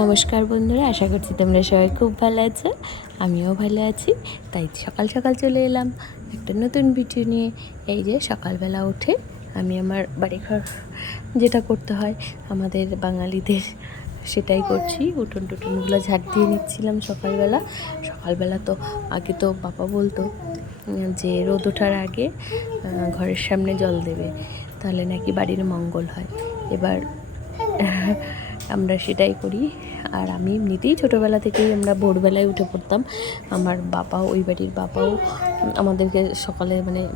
নমস্কার বন্ধুরা, আশা করছি তোমরা সবাই খুব ভালো আছো। আমিও ভালো আছি। তাই সকাল সকাল চলে এলাম একটা নতুন ভিডিও নিয়ে। এই যে সকালবেলা উঠে আমি আমার বাড়িঘর যেটা করতে হয় আমাদের বাঙালিদের, সেটাই করছি। উঠোন টুটুনগুলো ঝাড় দিয়ে নিচ্ছিলাম সকালবেলা। তো আগে তো বাবা বলতো যে রোদ ওঠার আগে ঘরের সামনে জল দেবে, তাহলে নাকি বাড়ির মঙ্গল হয়। এবার আমরা সেটাই করি। আর আমি এমনিতেই ছোটোবেলা থেকেই আমরা ভোরবেলায় উঠে পড়তাম। আমার বাবাও, ওই বাড়ির বাবাও আমাদেরকে সকালে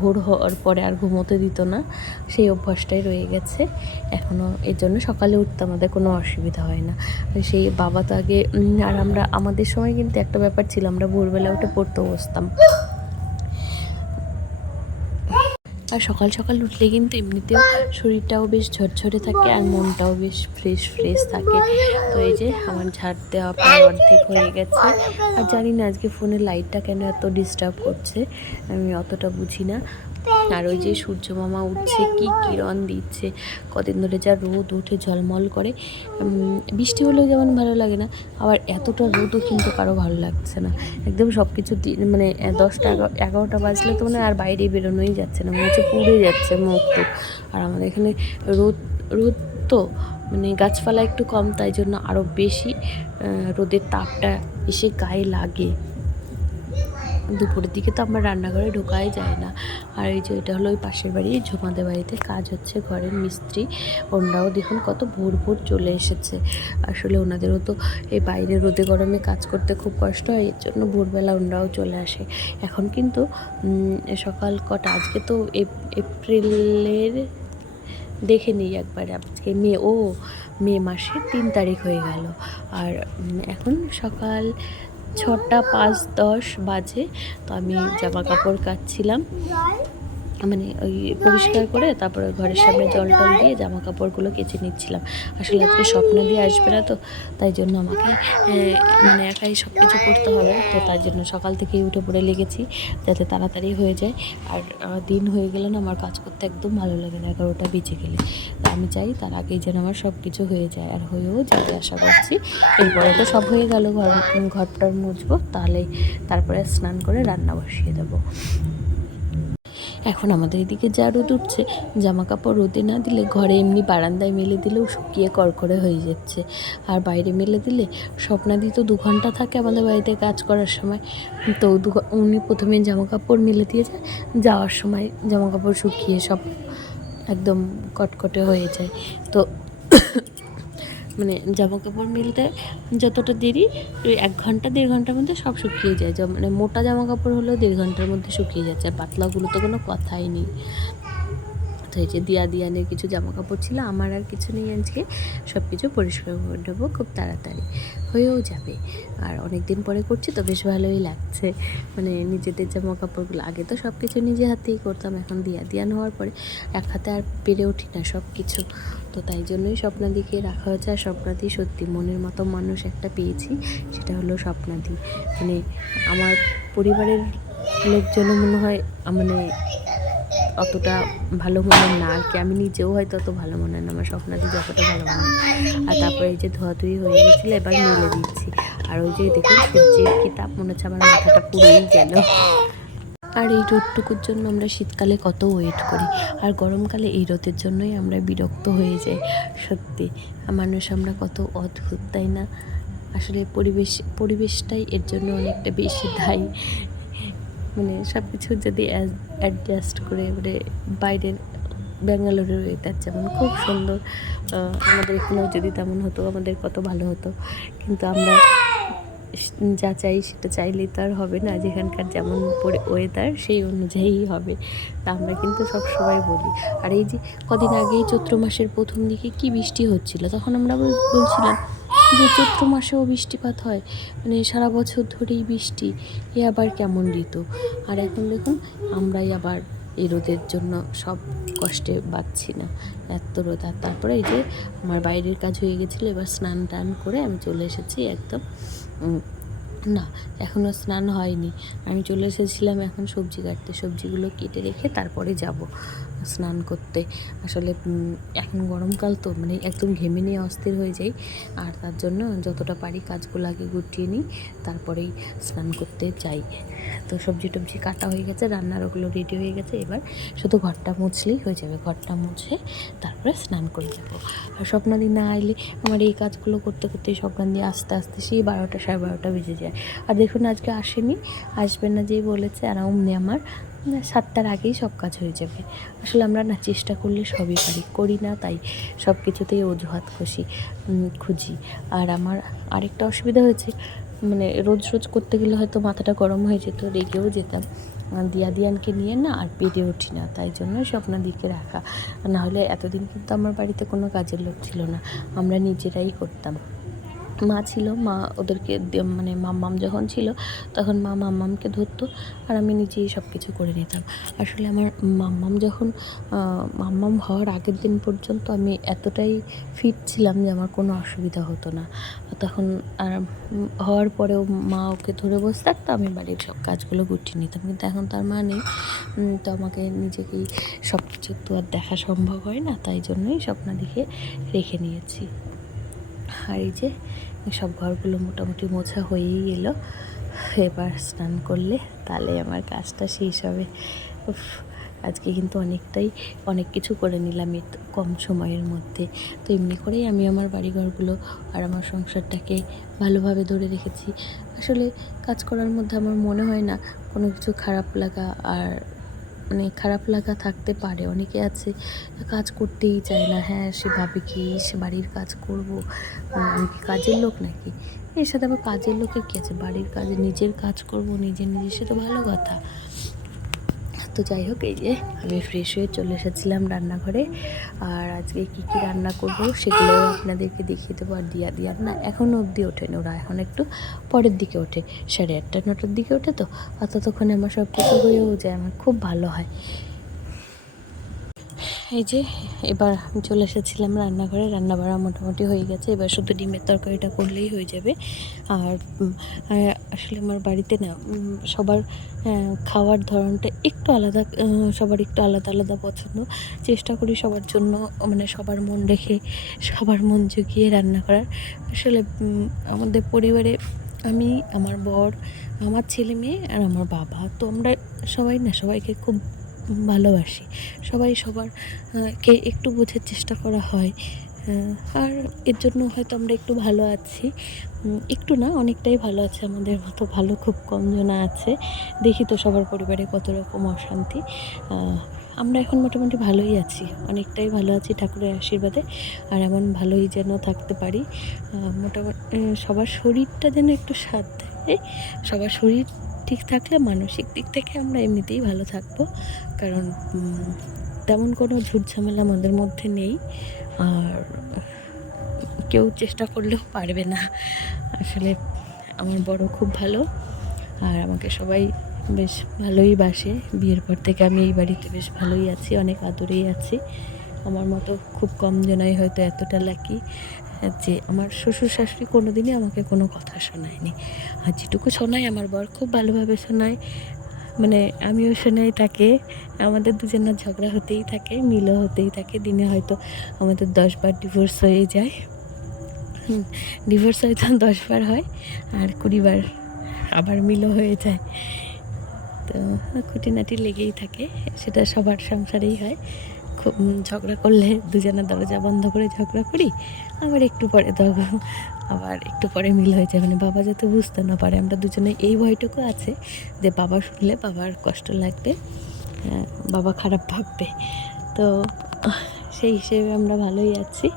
ভোর হওয়ার পরে আর ঘুমোতে দিত না, সেই অভ্যাসটাই রয়ে গেছে এখনও। এর জন্য সকালে উঠতে আমাদের কোনো অসুবিধা হয় না। সেই বাবা তো আগে, আর আমাদের সময় কিন্তু একটা ব্যাপার ছিল, আমরা ভোরবেলা উঠে পড়তে বসতাম। আর সকাল সকাল উঠলে কিন্তু এমনিতেও শরীরটাও বেশ ঝরঝরে থাকে আর মনটাও বেশ ফ্রেশ থাকে। তো এই যে আমার ঝাড় দেওয়া প্রায় অর্ধেক হয়ে গেছে। আর জানি না আজকে ফোনের লাইটটা কেন এত ডিস্টার্ব করছে, আমি অতটা বুঝি না। আর ওই যে সূর্য মামা উঠছে, কি কিরণ দিচ্ছে, কদিন ধরে যা রোদ উঠে ঝলমল করে। বৃষ্টি হলেও যেমন ভালো লাগে না, আবার এতটা রোদও কিন্তু কারো ভালো লাগছে না। একদম সব কিছু 10টা 11টা বাজলে তো আর বাইরে বেরোনোই যাচ্ছে না, মনে হচ্ছে পুড়ে যাচ্ছে মুখ টুক। আর আমাদের এখানে রোদ রোদ তো গাছপালা একটু কম, তাই জন্য আরও বেশি রোদের তাপটা এসে গায়ে লাগে। দুপুরের দিকে তো আমার রান্নাঘরে ঢোকাই যায় না। আর এই যে এটা হলো ওই পাশের বাড়ি, ঝুমাদের বাড়িতে কাজ হচ্ছে, ঘরের মিস্ত্রি। ওনারাও দেখুন কত ভোর ভোর চলে এসেছে। আসলে ওনাদেরও তো এই বাইরে রোদে গরমে কাজ করতে খুব কষ্ট হয়, এর জন্য ভোরবেলা ওনারাও চলে আসে। এখন কিন্তু সকাল কটা, আজকে তো এপ্রিলের, দেখে নিই একবার, আজকে মে মাসের 3 তারিখ হয়ে গেল। আর এখন সকাল 6টা 5-10 বাজে। তো আমি জামা কাপড় কাচ্ছিলাম, ওই পরিষ্কার করে তারপরে ঘরের সামনে জল টল দিয়ে জামা কাপড়গুলো কেচে নিচ্ছিলাম। আসলে আজকে স্বপ্ন দিয়ে আসবে না, তো তাই জন্য আমাকে একাই সব কিছু করতে হবে। তো তার জন্য সকাল থেকেই উঠে পড়ে লেগেছি যাতে তাড়াতাড়ি হয়ে যায়। আর দিন হয়ে গেলে না আমার কাজ করতে একদম ভালো লাগে না, 11টা বেজে গেলে। তো আমি চাই তার আগেই যেন আমার সব কিছু হয়ে যায়, আর হয়েও যাতে আশা করছি। এরপরে তো সব হয়ে গেল, ঘরটার মুছবো, তারপরে স্নান করে রান্না বসিয়ে দেবো। এখন আমাদের এদিকে যা রোদ উঠছে, জামা কাপড় রোদে না দিলে ঘরে এমনি বারান্দায় মেলে দিলেও শুকিয়ে করকরে হয়ে যাচ্ছে। আর বাইরে মেলে দিলে স্বপ্নাদি তো 2 ঘন্টা থাকে আমাদের বাড়িতে কাজ করার সময়। তো উনি প্রথমে জামা কাপড় মেলে দিয়ে যায়, যাওয়ার সময় জামা কাপড় শুকিয়ে সব একদম কটকটে হয়ে যায়। তো জামা কাপড় মেলতে যতটা দেরি, ওই 1 ঘন্টা 1.5 ঘন্টার মধ্যে সব শুকিয়ে যায়। মোটা জামা কাপড় হলেও 1.5 ঘন্টার মধ্যে শুকিয়ে যাচ্ছে, আর পাতলাগুলো তো কোনো কথাই নেই। তো এই যে দিয়ানের কিছু জামা কাপড় ছিল, আমার আর কিছু নেই, আজকে সব কিছু পরিষ্কার করে দেবো খুব তাড়াতাড়ি, হয়েও যাবে। আর অনেক দিন পরে করছি তো বেশ ভালোই লাগছে। নিজেদের জামা কাপড়গুলো, আগে তো সব কিছু নিজে হাতেই করতাম, এখন দিয়ান হওয়ার পরে এক হাতে আর পেরে উঠি না সব কিছু। তো তাই জন্যই স্বপ্নাদিকে রাখা হয়েছে। আর স্বপ্নাদি সত্যি মনের মতো মানুষ একটা পেয়েছি, সেটা হলো স্বপ্নাদি। আমার পরিবারের লোকজনও মনে হয় অতটা ভালো মনের না আর কি, আমি নিজেও হয়তো অত ভালো মনের না, আমার স্বপ্নাদি যতটা ভালো মনে। আর তারপরে এই যে ধোয়াধুয়ি হয়ে গেছিলো, এবার মেলে দিচ্ছি। আর ওই যে দেখুন সূর্যের কি তাপ, মনে হচ্ছে আমার মাথাটা পুড়েই গেল। আর এই রোদটুকুর জন্য আমরা শীতকালে কত ওয়েট করি, আর গরমকালে এই রোদের জন্যই আমরা বিরক্ত হয়ে যাই। সত্যি মানুষ আমরা কত অদ্ভুত, তাই না? আসলে পরিবেশটাই এর জন্য অনেকটা বেশি দায়ী। সব কিছু যদি অ্যাডজাস্ট করে, বাইরের ব্যাঙ্গালোরের ওয়েদার যেমন খুব সুন্দর, আমাদের এখানেও যদি তেমন হতো আমাদের কত ভালো হতো। কিন্তু আমরা যা চাই সেটা চাইলেই তো আর হবে না, যেখানকার যেমন ওয়েদার সেই অনুযায়ীই হবে। তা আমরা কিন্তু সব সময় বলি। আর এই যে কদিন আগেই চৈত্র মাসের প্রথম দিকে কি বৃষ্টি হচ্ছিল, তখন আমরা বলছিলাম যে চৈত্র মাসেও বৃষ্টিপাত হয়, সারা বছর ধরেই বৃষ্টি, এ আবার কেমন ঋতু। আর এখন দেখুন আমরাই আবার এই রোদের জন্য সব কষ্টে বাঁচছি না, এত রোদ। আর তারপরে এই যে আমার বাইরের কাজ হয়ে গেছিলো, এবার স্নান টান করে আমি চলে এসেছি একদম, না এখনও স্নান হয়নি, আমি চলে এসেছিলাম এখন সবজি কাটতে, সবজিগুলো কেটে রেখে তারপরে যাব। স্নান করতে। আসলে এখন গরমকাল তো মানে একদম ঘেমে নিয়ে অস্থির হয়ে যাই, আর তার জন্য যতটা পারি কাজগুলো আগে গুটিয়ে নিই, তারপরেই স্নান করতে যাই। তো সবজি টবজি কাটা হয়ে গেছে, রান্নার ওগুলো রেডি হয়ে গেছে, এবার শুধু ঘরটা মুছলেই হয়ে যাবে। ঘরটা মুছে তারপরে স্নান করে যাবো। আর স্বপ্নাদি না এলে আমার এই কাজগুলো করতে করতেই স্বপ্নাদি আস্তে আস্তে সেই 12টা 12:30 বেজে যায়। আর দেখুন আজকে আসেনি, আসবে না যেই বলেছে, আর অমনি আমার 7টার আগেই সব কাজ হয়ে যাবে। আসলে আমরা না চেষ্টা করলে সবই পারি, করি না, তাই সব কিছুতেই অজুহাত খুঁজি। আর আমার আরেকটা অসুবিধা হয়েছে, মানে রোজ রোজ করতে গেলে হয়তো মাথাটা গরম হয়ে যেত, রেগেও যেতাম। দিয়ানকে নিয়ে না আর পেরে উঠি না, তাই জন্যই স্বপ্নাদিকে রাখা। নাহলে এতদিন কিন্তু আমার বাড়িতে কোনো কাজের লোক ছিল না, আমরা নিজেরাই করতাম। মা ছিল, মা ওদেরকে মানে মাম্মাম যখন ছিল তখন মা মাম্মামকে ধরতো, আর আমি নিজেই সব কিছু করে নিতাম। আসলে আমার মাম্মাম হওয়ার আগের দিন পর্যন্ত আমি এতটাই ফিট ছিলাম যে আমার কোনো অসুবিধা হতো না। তখন আর হওয়ার পরেও মা ওকে ধরে বসে থাকতো, আমি বাড়ির সব কাজগুলো গুটিয়ে নিতাম। কিন্তু এখন তার মা নেই, তো আমাকে নিজেকেই সব কিছু তো আর দেখা সম্ভব হয় না, তাই জন্যই স্বপ্নাদিকে রেখে নিয়েছি। আর এই যে সব ঘরগুলো মোটামুটি মোছা হয়েই এলো, এবার স্নান করলে তাহলে আমার কাজটা শেষ হবে। আজকে কিন্তু অনেক কিছু করে নিলাম এই কম সময়ের মধ্যে। তো এমনি করেই আমি আমার বাড়িঘরগুলো আর আমার সংসারটাকে ভালোভাবে ধরে রেখেছি। আসলে কাজ করার মধ্যে আমার মনে হয় না কোনো কিছু খারাপ লাগা, আর মানে খারাপ লাগা থাকতে পারে। অনেকে আছে কাজ করতেই চায় না, হ্যাঁ সে ভাবে কি সে বাড়ির কাজ করব, আমি কি কাজের লোক নাকি? এর সাথে আবার কাজের লোকের কী আছে, বাড়ির কাজে নিজের কাজ করব নিজে সে তো ভালো কথা। তো যাই হোক, এই যে আমি ফ্রেশ হয়ে চলে এসেছিলাম রান্নাঘরে, আর আজকে কী কী রান্না করব সেগুলো আপনাদেরকে দেখিয়ে দেবো। আর দিয়ার না এখনও অবধি ওঠেনি, ওরা এখন একটু পরের দিকে ওঠে, 8:30 9টার দিকে ওঠে, তো ততক্ষণে আমার সব কিছু হয়েও যায়, আমার খুব ভালো হয়। এই যে এবার চলে এসেছিলাম রান্নাঘরে, রান্নাবাড়া মোটামুটি হয়ে গেছে, এবার শুধু ডিমের তরকারিটা করলেই হয়ে যাবে। আর আসলে আমার বাড়িতে না সবার খাওয়ার ধরনটা একটু আলাদা, সবার একটু আলাদা আলাদা পছন্দ। চেষ্টা করি সবার জন্য মানে সবার মন রেখে সবার মন জুগিয়ে রান্না করার। আসলে আমাদের পরিবারে আমি, আমার বর, আমার ছেলে মেয়ে আর আমার বাবা, তো আমরা সবাই না সবাইকে খুব ভালোবাসি। সবাই সবার কে একটু বোঝার চেষ্টা করা হয়, আর এর জন্য হয়তো আমরা একটু ভালো আছি। একটু না, অনেকটাই ভালো আছে, আমাদের মতো ভালো খুব কম জনা আছে। দেখি তো সবার পরিবারে কত রকম অশান্তি। আমরা এখন মোটামুটি ভালোই আছি, অনেকটাই ভালো আছি ঠাকুরের আশীর্বাদে, আর এমন ভালোই যেন থাকতে পারি। মোটামুটি সবার শরীরটা যেন একটু সাথ দেয়, সবার শরীর ঠিক থাকলে মানসিক দিক থেকে আমরা এমনিতেই ভালো থাকবো। কারণ তেমন কোনো ঝুট ঝামেলা আমাদের মধ্যে নেই, আর কেউ চেষ্টা করলেও পারবে না। আসলে আমার বড় খুব ভালো, আর আমাকে সবাই বেশ ভালোই বাসে। বিয়ের পর থেকে আমি এই বাড়িতে বেশ ভালোই আছি, অনেক আদরেই আছি। আমার মতো খুব কম জনাই হয়তো এতটা লাকি যে আমার শ্বশুর শাশুড়ি কোনো দিনই আমাকে কোনো কথা শোনায়নি, আর যেটুকু শোনায় আমার বর খুব ভালোভাবে শোনায়, মানে আমিও শোনাই তাকে। আমাদের দুজনের ঝগড়া হতেই থাকে, মিলও হতেই থাকে। দিনে হয়তো আমাদের 10 বার ডিভোর্স হয়ে যায়, ডিভোর্স হয়তো 10 বার হয়, আর 20 বার আবার মিলও হয়ে যায়। তো খুঁটিনাটি লেগেই থাকে, সেটা সবার সংসারেই হয়। খুব ঝগড়া করলে দুজনের দরজা বন্ধ করে ঝগড়া করি, আবার একটু পরে মিল হয়ে যায়, মানে বাবা যাতে বুঝতে না পারে। আমরা দুজনে এই ভয়টুকু আছে যে বাবা শুনলে বাবার কষ্ট লাগবে, বাবা খারাপ ভাববে। তো সেই হিসেবে আমরা ভালোই আছি।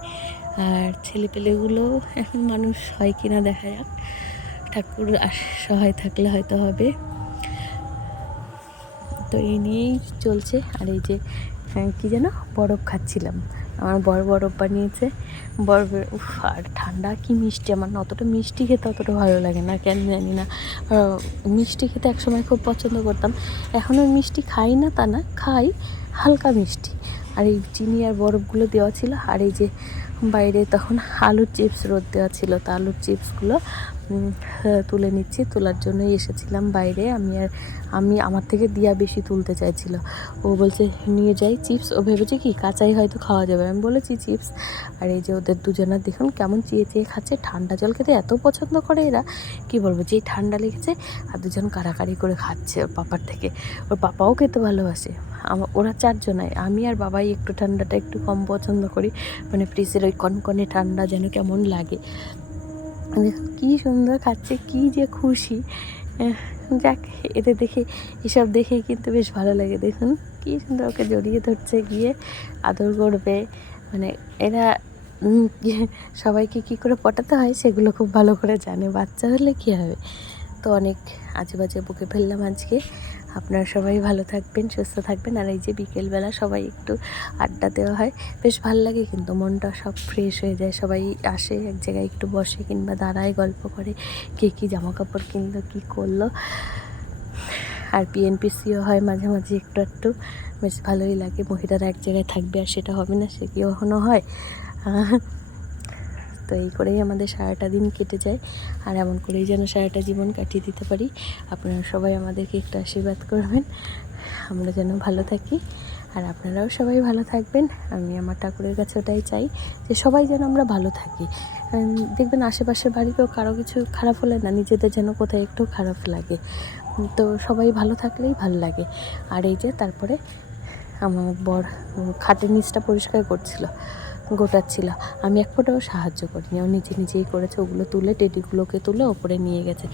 আর ছেলেপেলেগুলো এখন মানুষ হয় কি না দেখা যাক, ঠাকুর সহায় থাকলে হয়তো হবে। তো এই নিয়েই চলছে। আর এই যে কী যেন বরফ খাচ্ছিলাম, আমার বরফ বানিয়েছে। আর ঠান্ডা কি মিষ্টি, আমার না অতটা মিষ্টি খেতে অতটা ভালো লাগে না, কেন জানি না। মিষ্টি খেতে একসময় খুব পছন্দ করতাম, এখন আর মিষ্টি খাই না তা না, খাই হালকা মিষ্টি। আর এই চিনি আর বরফগুলো দেওয়া ছিল, আর এই যে বাইরে তখন আলুর চিপস রোদ দেওয়া ছিল, তো আলুর চিপসগুলো তুলে নিচ্ছি। তোলার জন্যই এসেছিলাম বাইরে। আমি আমার থেকে দিয়া বেশি তুলতে চাইছিল। ও বলছে নিয়ে যাই চিপস। ও ভেবেছে কি কাঁচাই হয়তো খাওয়া যাবে। আমি বলেছি চিপস। আর এই যে ওদের দুজনের দেখুন কেমন চেয়ে চেয়ে খাচ্ছে। ঠান্ডা জল খেতে এত পছন্দ করে এরা, কি বলবো, যেই ঠান্ডা লেগেছে আর দুজন কাড়াকাড়ি করে খাচ্ছে ওর পাপার থেকে। ওর পাপাও খেতে ভালোবাসে। ওরা চারজনাই, আমি আর বাবাই একটু ঠান্ডাটা একটু কম পছন্দ করি, মানে ফ্রিজের ওই কনকনে ঠান্ডা যেন কেমন লাগে। দেখুন কী সুন্দর খাচ্ছে, কী যে খুশি। যাক, এদের দেখে, এসব দেখেই কিন্তু বেশ ভালো লাগে। দেখুন কী সুন্দর ওকে জড়িয়ে ধরছে, গিয়ে আদর করবে। মানে এরা সবাইকে কী করে পটাতে হয় সেগুলো খুব ভালো করে জানে। বাচ্চা হলে কী হবে। তো অনেক আজে বাজে বকে ফেললাম আজকে। আপনারা সবাই ভালো থাকবেন, সুস্থ থাকবেন। আর এই যে বিকেলবেলা সবাই একটু আড্ডা দেওয়া হয়, বেশ ভালো লাগে, কিন্তু মনটা সব ফ্রেশ হয়ে যায়। সবাই আসে এক জায়গায় একটু বসে কিংবা দাঁড়ায়, গল্প করে, কে কী জামা কাপড় কিনলো, কী করলো। আর পিএনপিসিও হয় মাঝে মাঝে একটু একটু, বেশ ভালোই লাগে। মহিলারা এক জায়গায় থাকবে আর সেটা হবে না, সে কি কখনো হয়? তো এই করেই আমাদের সারাটা দিন কেটে যায়। আর এমন করেই যেন সারাটা জীবন কাটিয়ে দিতে পারি। আপনারা সবাই আমাদেরকে একটু আশীর্বাদ করবেন, আমরা যেন ভালো থাকি। আর আপনারাও সবাই ভালো থাকবেন। আমি আমার ঠাকুরের কাছে ওটাই চাই যে সবাই যেন আমরা ভালো থাকি। দেখবেন আশেপাশের বাড়িতেও কারো কিছু খারাপ হলে না, নিজেদের যেন কোথায় একটু খারাপ লাগে। তো সবাই ভালো থাকলেই ভালো লাগে। আর এই যে তারপরে আমার বর খাটের নিচটা পরিষ্কার করছিল, গোটাচ্ছিল। আমি এক ফোঁটাও সাহায্য করিনি, ও নিজে নিজেই করেছে। ওগুলো তুলে, টেডিগুলোকে তুলে ওপরে নিয়ে গেছে।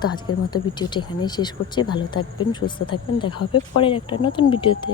তো আজকের মতো ভিডিওটি এখানেই শেষ করছি। ভালো থাকবেন, সুস্থ থাকবেন। দেখা হবে পরের একটা নতুন ভিডিওতে।